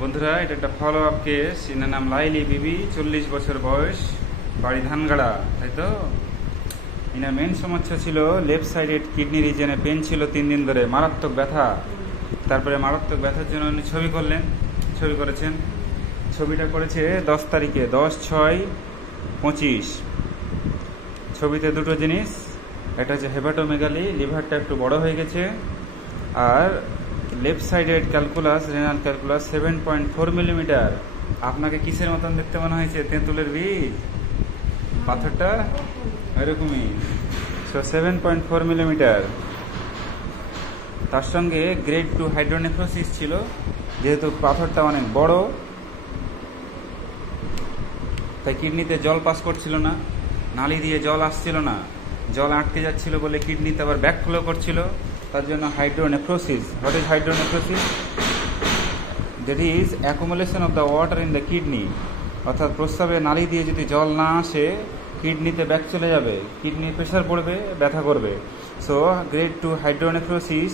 বন্ধুরা, এটা একটা ফলো আপ কেস। এনার নাম লাইলি বিবি, 40 বছর বয়স, বাড়ি ধানগাড়া, তাই তো। এনার মেন সমস্যা ছিল লেফট সাইডের কিডনি রিজনে পেন ছিল 3 দিন ধরে, মারাত্মক ব্যথা। তারপরে মারাত্মক ব্যথার জন্য উনি ছবি করেছেন। ছবিটা করেছে 10 তারিখে, 10/6/25। ছবিতে দুটো জিনিস, একটা হচ্ছে হেপাটোমেগালি, লিভারটা একটু বড় হয়ে গেছে, আর লেফট সাইডের ক্যালকুলাস, রেনাল ক্যালকুলাস 7.4 মিলিমিটার। আপনাকে কিসের মতন দেখতে মনে হয়েছে? তেঁতুলের বীজ, পাথরটা এরকমই। 7.4 মিলিমিটার। তার সঙ্গে গ্রেড 2 হাইড্রোনেফ্রোসিস ছিল। যেহেতু পাথরটা অনেক বড়, তাই কিডনিতে জল পাস করছিল না, নালি দিয়ে জল আসছিল না, জল আটকে যাচ্ছিল বলে কিডনিতে আবার ব্যাকফ্লো করছিল, তার জন্য hydronephrosis. What is hydronephrosis? That is accumulation of the water in the kidney. অর্থাৎ প্রস্রাবে নালি দিয়ে যদি জল না আসে, কিডনিতে ব্যাক চলে যাবে, কিডনির প্রেশার পড়বে, ব্যথা করবে। So grade 2 hydronephrosis,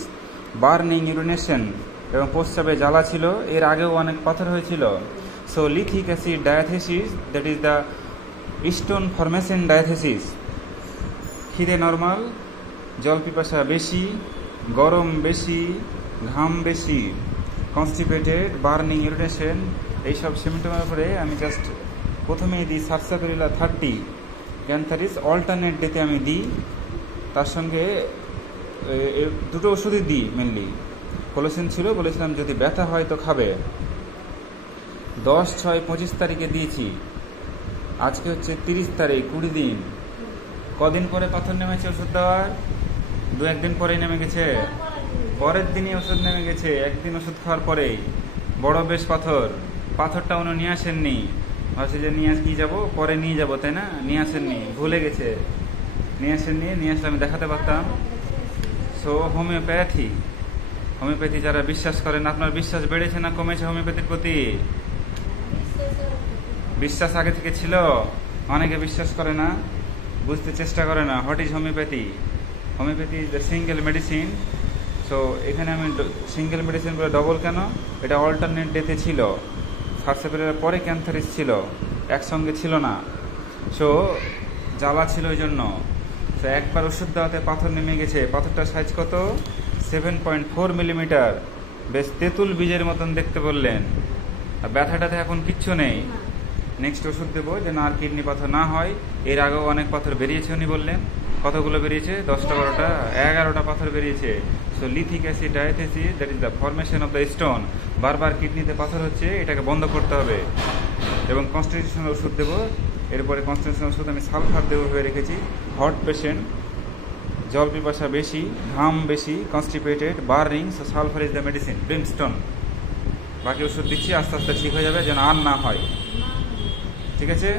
burning urination, এবং প্রস্রাবে জ্বালা ছিল। এর আগেও অনেক পাথর হয়েছিল। So lithic acid diathesis, that is the stone formation diathesis. খিদে নর্মাল, জল পিপাসা বেশি, গরম বেশি, ঘাম বেশি, কনস্টিপেটেড, বার্নিং ইরিটেশন, এইসব সিমটমের উপরে আমি জাস্ট প্রথমেই দিই সার্সাপেরিলা 30 গ্যান্থারিস অল্টারনেট ডেতে আমি দিই। তার সঙ্গে দুটো ওষুধই দিই মেনলি। কোলোসিন ছিল, বলেছিলাম যদি ব্যথা হয় তো খাবে। 10/6/25 তারিখে দিয়েছি। আজকে হচ্ছে 30 তারিখ, 20 দিন। কদিন পরে পাথর নেমেছে ওষুধ দেওয়ার? 2-1 দিন পরেই নেমে গেছে। পরের দিনই ওষুধ নেমে গেছে, একদিন ওষুধ খাওয়ার পরেই। বড় বেশ পাথরটা উনি নিয়ে আসেননি। ভাবছি যে নিয়ে কি যাবো, পরে নিয়ে যাবো, তাই না? নিয়ে আসেননি, ভুলে গেছে। নিয়ে আসলে আমি দেখাতে পারতাম। সো হোমিওপ্যাথি যারা বিশ্বাস করেন, আপনার বিশ্বাস বেড়েছে না কমেছে হোমিওপ্যাথির প্রতি? বিশ্বাস আগে থেকে ছিল, অনেকে বিশ্বাস করে না, বুঝতে চেষ্টা করে না। What is homeopathy? Homeopathy is the single medicine. So এখানে আমি সিঙ্গেল মেডিসিন করে ডবল কেন? এটা অল্টারনেট ডেতে ছিল, সার্সেপেরিয়ার পরে ক্যান্সারিস ছিল, একসঙ্গে ছিল না। সো জ্বালা ছিল ওই জন্য। তো একবার ওষুধ দেওয়াতে পাথর নেমে গেছে। পাথরটার সাইজ কত? 7.4 মিলিমিটার। বেশ তেঁতুল বীজের মতন দেখতে বললেন। আর ব্যথাটাতে এখন কিচ্ছু নেই। নেক্সট ওষুধ দেবো যেন আর কিডনি পাথর না হয়। এর আগেও অনেক পাথর বেরিয়েছে উনি বললেন। কতগুলো বেরিয়েছে? 10টা 12টা 11টা পাথর বেরিয়েছে। So lithic acid diathesis, that is the formation of the stone. বারবার কিডনিতে পাথর হচ্ছে, এটাকে বন্ধ করতে হবে। এবং কনস্টিটিউশনাল ওষুধ দেবো। এরপরে কনস্টিটিউশনাল ওষুধ আমি সালফার দেবো ভেবে রেখেছি। হট পেশেন্ট, জল পিপাসা বেশি, ঘাম বেশি, constipated, burning, so sulphur is the medicine. Brimstone. বাকি ওষুধ দিচ্ছি, আস্তে আস্তে ঠিক হয়ে যাবে, যেন আর না হয়। ঠিক আছে?